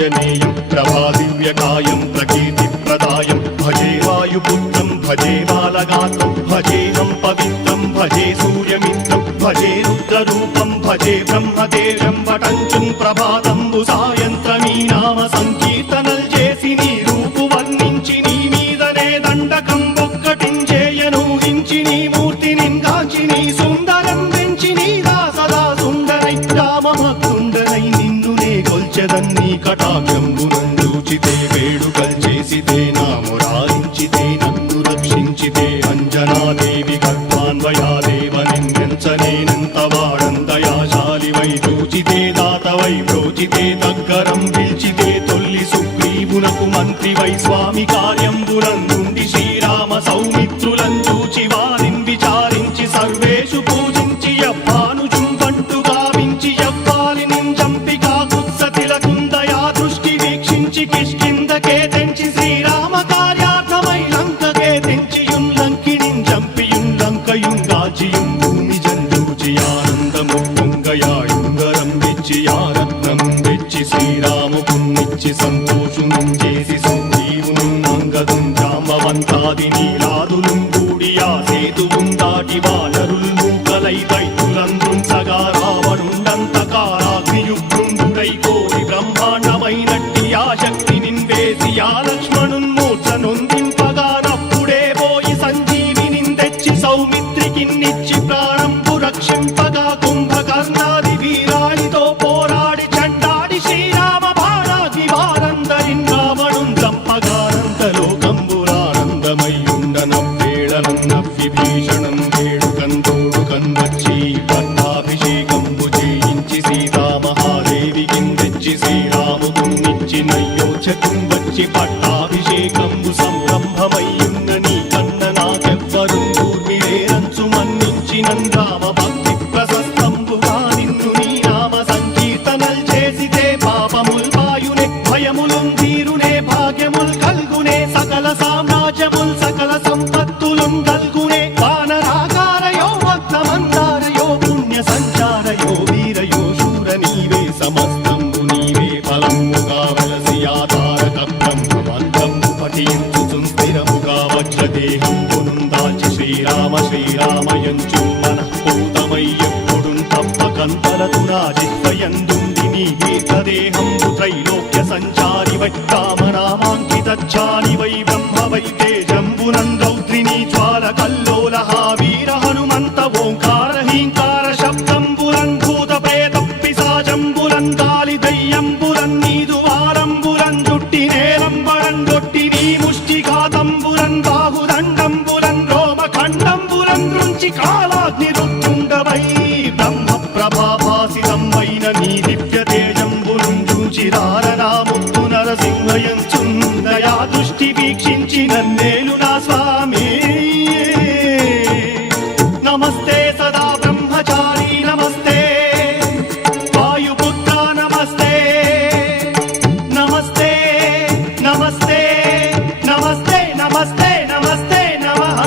श्रीयाञ्जनेयं प्रभादिव्यकायं प्रकीर्तिप्रदायं भजे वायुपुत्रं भजे बालगात्रं भजेऽहं पवित्रं भजे सूर्यमित्रं भजे रुद्ररूपं भजे ब्रह्मदेवं वटञ्चुं ప్రభాతంబు సాయంత్రమీ నామ సంకీర్తనల్ చేసి నీ రూపు వర్ణించి నీ మీదనే దండకం ఒక్కటించేయను హించి నీ మూర్తిని గాంచి నీ సుందరం వెంచి నీ దాసదా సుందరై రామభక్తుండనై నిన్ను నే కొల్చెదన్ని కటాక్షంబునందూచితే వేడుకల్ చేసితే నామురాయించితే నన్ను రక్షించితే అంజనాదేవి గర్భాన్వయాదేవ నిన్నెంచనేనంత వాడందయాశాలివై చూచితే దాతవై ప్రోచితే దగ్గరం పిలిచితే తొల్లి సుగ్రీవునకు మంత్రివై స్వామి కార్యంబునందుండి శ్రీరామ సౌమిత్రులం చూచి వారిని విచారించి సర్వేషు పూజించి యవ్వాను చుంబంటు గావించి యవ్వాలి నింజంపికా కుత్సతిలకుందయా దృష్టి వీక్షించి కిష్కిందకే తెంచి శ్రీరామ కార్యార్థమై లంకకే తెంచియుం లంకిణిం చంపియుం లంకయుం గాచియుం భూమి జంజూచి ఆనందము పొంగయాయుంగరం వెచ్చి ఆరత్నం వెచ్చి శ్రీరాముకున్నిచ్చి సంతోషునం చేసి సుగ్రీవును అంగదుం జాంబవంతాది నీలాదులుం కూడి ఆ సేతువుం దాటి వానరులు మూకలై దైత్యులందృంచగా రావణుండంతకారాగ్నియుగ్రుండుడై కోరి బ్రహ్మాండమైనట్టి ఆ శక్తి నిన్వేసి ఆ లక్ష్మణున్ మూర్ఛ నొందింపగానప్పుడే పోయి సంజీవిని తెచ్చి సౌమిత్రికిన్నిచ్చి ప్రాణంబు రక్షింపగా కుంభకర్ణాది వీరాళితో పోరాడి చండాడి శ్రీరామ బాణాది వారందరిన్ రావణుం చంపగానందలోకంబురానందమయ్యుండనవ్వేళనవ్విభీషణం వేడుకందోడు కన్వచ్చి పట్టాభిషేకంబు చేయించి సీతామహాదేవికిన్ తెచ్చి శ్రీరాముకున్నిచ్చి నయ్యోచకుం వచ్చి పట్టాభిషేకంబు సంరంభమయ్యున్న నీ కన్న నాకెవ్వరుం దూర్మిలేరంచు మన్నించినం రామ భక్తి ప్రశస్తంబుగా నిన్ను నీ నామ సంకీర్తనల్ చేసితే పాపముల్ వాయునే భయములుం తీరునే భాగ్యముల్ కల్గునే సకల సామ్రాజ్యముల్ సకల సంపత్తులుం కల్గునే వానరాకారయో వక్రమందారయో పుణ్య సంచారయో వీరయో శూర నీవే సమస్తంబు నీవే ఫలముగా వలసి ఆధారక బ్రహ్మమంత్రంబు పఠించుచుం స్థిరముగా వజ్రదేహంబునుం దాచి శ్రీరామ శ్రీరామయంచు మనఃపూతమై ఎప్పుడుం తప్పకంతలతు నా జిహ్వయందుండి నీ దీర్ఘదేహంబు త్రైలోక్య సంచారివై రామనామాంకితచ్చాలివై బ్రహ్మవై తేజంబునం రౌద్రిణీ జ్వాల కల్లోలహ వీర హనుమంత ఓంకార హీంకార శబ్దంబురం భూత ప్రేత పిశాచంబురం గాలి దయ్యంబురం నీదు వారంబురం జుట్టి నేలంబరం గొట్టి నీ ముష్టిఘాతంబురం బాహుదండంబురం రోమఖండంబురం దృంచి కాలాగ్ని రుత్తుండవై బ్రహ్మ ప్రభాభాసితమైన నీ దివ్య తేజంబురం చూచి రారనాముత్తు నరసింహయంచుందయా దృష్టి వీక్షించి నన్నేలు నా స్వామి నమస్తే సదా బ్రహ్మచారి నమస్తే వాయుపుత్ర నమస్తే నమస్తే నమస్తే నమస్తే నమస్తే నమస్తే నమః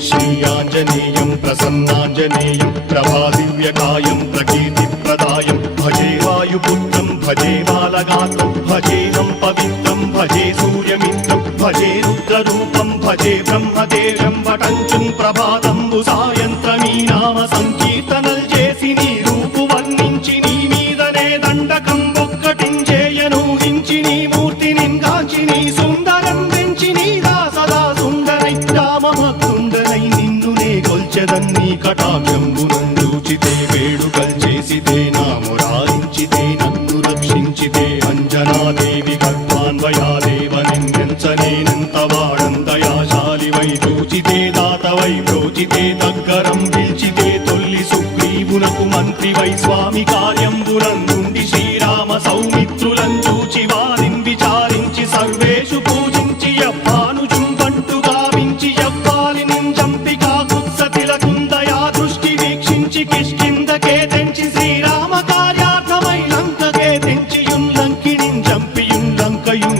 श्रीयाञ्जनेयं प्रसन्नाञ्जनेयं प्रभादिव्यकायं प्रकीर्तिप्रदायं भजे वायुपुत्रं भजे बालगात्रं भजेऽहं पवित्रं भजे सूर्यमित्रं भजे रुद्ररूपं भजे ब्रह्मदेवं वटञ्चुं ప్రభాతంబు సాయంత్రమీ నామ సంకీర్తనల్ చేసి నీ రూపు వర్ణించి నీ మీదనే దండకం ఒక్కటించేయను హించి నీ మూర్తిని గాంచి నీ సుందరం వెంచి నీ దాసదా సుందరై రామభక్తుండనై నిన్ను నే కొల్చెదన్ని కటాక్షంబునందూచితే వేడుకల్ చేసితే నామురాయించితే నన్ను రక్షించితే అంజనాదేవి గర్భాన్వయాదేవ నిన్నెంచనేనంత వాడందయాశాలివై చూచితే దాతవై ప్రోచితే దగ్గరం పిలిచితే తొల్లి సుగ్రీవునకు మంత్రివై స్వామి కార్యంబునందుండి శ్రీరామ సౌమిత్రులం చూచి వారిని విచారించి సర్వేషు పూజించి యవ్వాను చుంబంటు గావించి యవ్వాలి నింజంపికా కుత్సతిలకుందయా దృష్టి వీక్షించి కిష్కిందకే తెంచి శ్రీరామ కార్యార్థమై లంకకే తెంచియుం లంకిణిం చంపియుం లంకయుం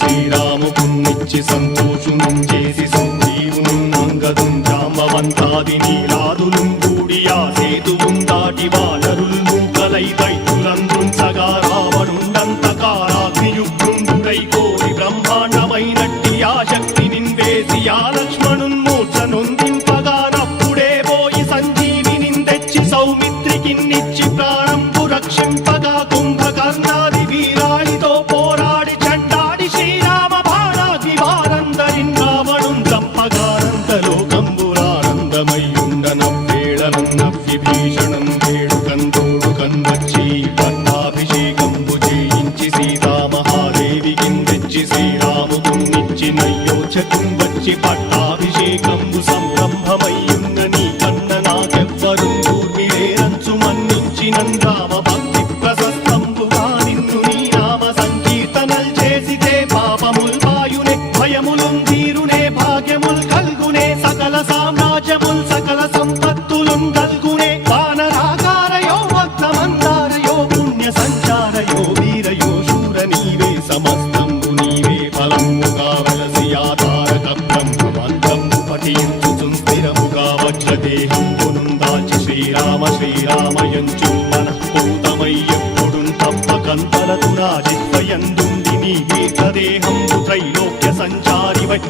శ్రీరాముకున్నిచ్చి సంతోషును చేసి సంజీవును అంగదుం జాంబవంతాది నీలాదులు కూడియా సేతువుం దాటి వానరులు మూకలై దైత్యులందృంచగా రావణుండంతకారాగ్నియుగ్రుండుడై కోరి బ్రహ్మాండమైనట్టి ఆ శక్తి నిన్వేసి ఆ లక్ష్మణున్ మూర్ఛనొందింపగానప్పుడే పోయి సంజీవిని తెచ్చి సౌమిత్రికిన్నిచ్చి ప్రాణంబు రక్షింపగా కుంభకర్ణాది వీరాళితో పోరాడి చండాడి శ్రీరామ బాణాగ్ని వారందరిన్ రావణున్ చంపగానంతలోకంబురానందమయ్యుండనవ్వేళనన్నవ్వి భీషణం వేడుకందోడు కన్వచ్చి పట్టాభిషేకంబు చేయించి సీతామహాదేవికిన్ తెచ్చి శ్రీరాముకున్నిచ్చి నయ్యోచకుం వచ్చి పట్టాభిషేకంబు సంరంభమయ్యున్న నీ కన్న నాకెవ్వరు దూర్మిలేరంచు మన్నించినన్ రామ భక్తి ప్రశస్తంబుగా నిన్ను నీ నామ సంకీర్తనల్ చేసితే పాపముల్ వాయునే భయములున్ తీరునే భాగ్యముల్ కల్గునే సకల సామ్రాజ్యముల్ సకల సంపత్తులున్ కల్గునే వానరాకారయో భక్తమందారయో పుణ్య సంచారయో వీరయో శూర నీవే సమస్తంబు నీవే ఫలముగా వెలసి ఆధారక బ్రహ్మమంత్రము పఠించుచుం స్థిరముగా వజ్రదేహంబునుం దాచి శ్రీరామ శ్రీరామయంచు మనఃపూతమయ్యెప్పుడుం తప్పకంతలతు నా జిహ్వయందుండి నీ దీర్ఘదేహంబు త్రైలోక్య సంచారివై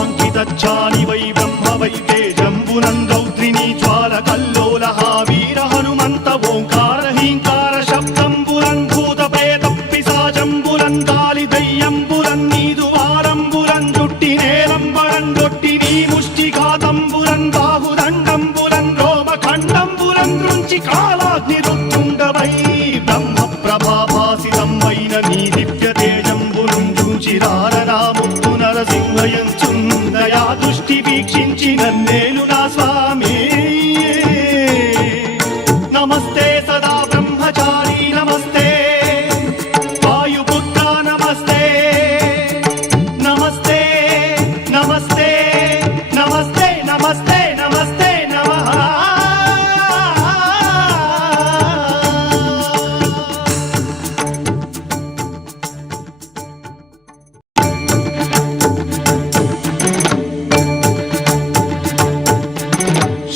రామనామాంకితచ్చాలివై బ్రహ్మవై తేజంబునం రౌద్రిణీ జ్వాల కల్లోలహ వీర హనుమంత ఓంకార హీంకార శబ్దంబురన్ భూత ప్రేత పిశాచంబురన్ గాలి దయ్యంబురన్ నీదు వారంబురన్ జుట్టి నేలంబరన్ గొట్టి నీ ముష్టిఘాతంబురన్ బాహుదండంబురన్ రోమఖండంబురన్ రుంచి కాలాగ్ని రుత్తుండవై బ్రహ్మ ప్రభాభాసితమైన నీ దివ్య తేజంబును చూచిరారనాముత్తు నరసింహయంచున్ దయా దృష్టి వీక్షించి నన్నేలు నా స్వామి నమస్తే సదా బ్రహ్మచారి నమస్తే వాయుపుత్ర నమస్తే నమస్తే నమస్తే నమస్తే నమస్తే నమస్తే నమః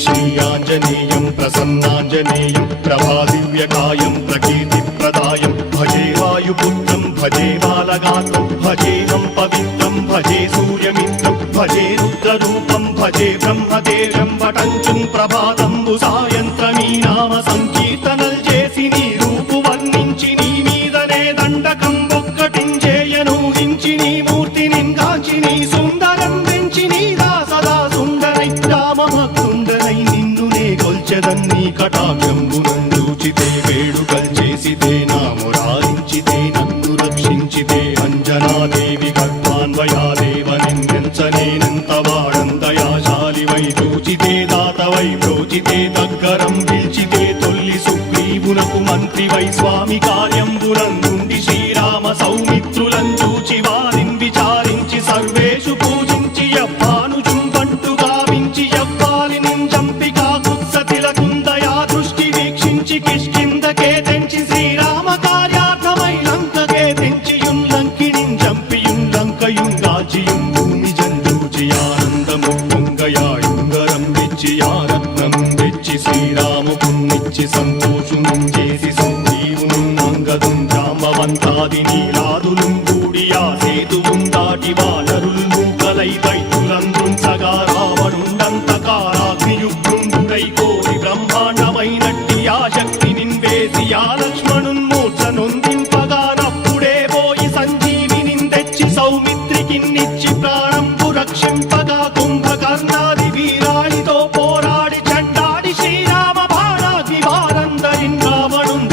శ్రీయాంజనేయం ప్రసన్నాంజనేయం ప్రభాదివ్యకాయం ప్రకీర్తిప్రదాయం భజే వాయుపుత్రం భజే బాలగాత్రం భజేహం పవిత్రం భజే సూర్యమిత్రం భజే రుద్రరూపం భజే బ్రహ్మదేవం వటంచున్ ప్రభాతంబు సాయంత్రమీ నామ సంకీర్తనల్ చేసి నీ రూపు వర్ణించి నీ మీదనే దండకం ఒక్కటించేయనూహించి నీ మూర్తిని గాంచి నీ సుందరం వెంచి నీ దాసదా సుందరై రామభక్తుండనై నిన్ను నే కొల్చెదన్నీ కటాక్షంబునందూచితే వేడుకల్ చేసితే నామురారించితే నన్ను రక్షించితే అంజనాదేవి గర్భాన్వయాదేవ నిన్నెంచనేనంత వాడంతయాశాలివై చూచితే దాతవై ప్రోచితే దగ్గరం పిలిచితే తొల్లి సుగ్రీవునకు మంత్రివై స్వామి కార్యంబునందుండి శ్రీరామ సౌమిత్రులను చూచి వారిని విచారించి సర్వేషు పూజించి యవ్వాను జుంబంటు గావించి యవ్వాలిని చంపికా కుత్సతిలకుందయా దృష్టి వీక్షించి కిష్కిందకే తెంచి శ్రీరామ కార్యార్థమై లంకకే తెంచియున్ లంకిణిం చంపియున్ లంకయున్ రాజియున్ భూమి జంజూచి ఆనందము పొంగయాయుంగరం వెచ్చి ఆరత్నం వెచ్చి శ్రీరాముకున్నిచ్చి సంతోషును చేసి సంజీవును అంగదుం జాంబవంతాది నీలాదులు కూడియా సేతువుం దాటి వానరులు మూకలై దైత్యులందృంచగా రావణుండంతకారాగ్నియుగ్రుండుడై కోరి బ్రహ్మాండమైనట్టి ఆ శక్తి నిన్వేసి ఆ లక్ష్మణున్ మూర్ఛనొందింపగానప్పుడే పోయి సంజీవిని తెచ్చి సౌమిత్రికిన్నిచ్చి ప్రాణంబు రక్షింపగా కుంభకర్ణాది వీరాళితో పోరాడి చండాడి శ్రీరామ బాణాగ్ని వారందరిన్ రావణున్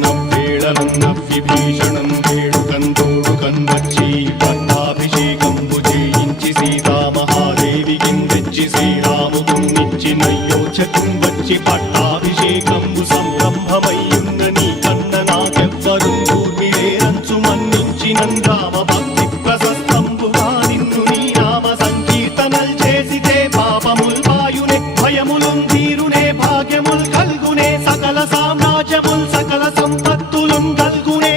చంపగానంతలోకంబురానందమయ్యుండనవ్వేళనన్నవ్వి భీషణం వేడుకందోడు కన్వచ్చి పట్టాభిషేకంబు చేయించి సీతామహాదేవికిన్ తెచ్చి శ్రీరాముకున్నిచ్చి నయ్యోచకుం వచ్చి పట్టాభిషేకంబు సంరంభమయ్యున్న నీ కన్న నాకెవ్వరు దూర్మిలేరంచు మన్నించినన్ రామ భక్తి ప్రశస్తంబుగా నిన్ను నీ నామ సంకీర్తనల్ చేసితే పాపముల్ వాయునే భయములున్ తీరునే భాగ్యముల్ కల్గునే సకల సామ్రాజ్యముల్ సకల సంపత్తులున్ కల్గునే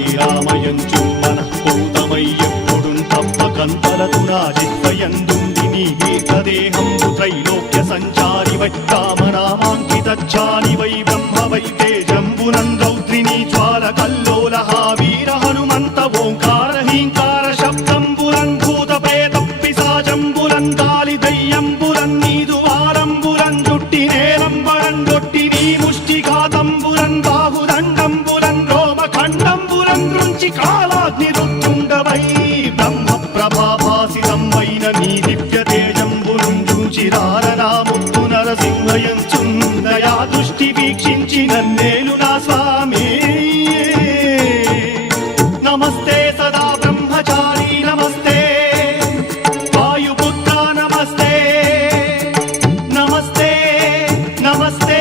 శ్రీరామయంచు మనఃపూతమై ఎప్పుడు తప్పకంతలతు నా జిహ్వయందుండి నీ దీర్ఘదేహంబు త్రైలోక్య సంచారి వై రామనామాంకితచ్చాని వై బ్రహ్మ వై తేజంబునం రౌద్రిని జ్వాల కల్లోలహ వీర హనుమంత ఓంకార హీంకార శబ్దంబురన్ భూత ప్రేత పిశాచంబురన్ కాలి దయ్యంబురన్ నీదు వారంబురన్ జుట్టి నేలంబరన్ జొట్టి నీ ముష్టిఘాతంబురన్ బాహుదండంబురన్ రోమఖండంబురన్ దృంచి కాలాగ్ని రుత్తుండవై బ్రహ్మ ప్రభాభాసితం వైన నీ దివ్య తేజంబురుం చూచిరారనా ముత్తు నరసింహయంచుందయా దృష్టి వీక్షించి నన్నేలు నా స్వామి నమస్తే సదా బ్రహ్మచారి నమస్తే వాయుపుత్ర నమస్తే నమస్తే నమస్తే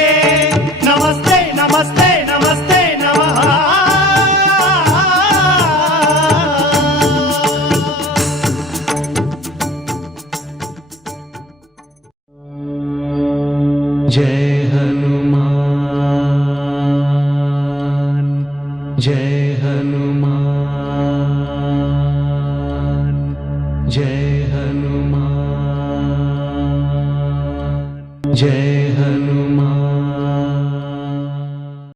నమస్తే నమస్తే నమస్తే నమః जय हनुमान जय हनुमान जय हनुमान जय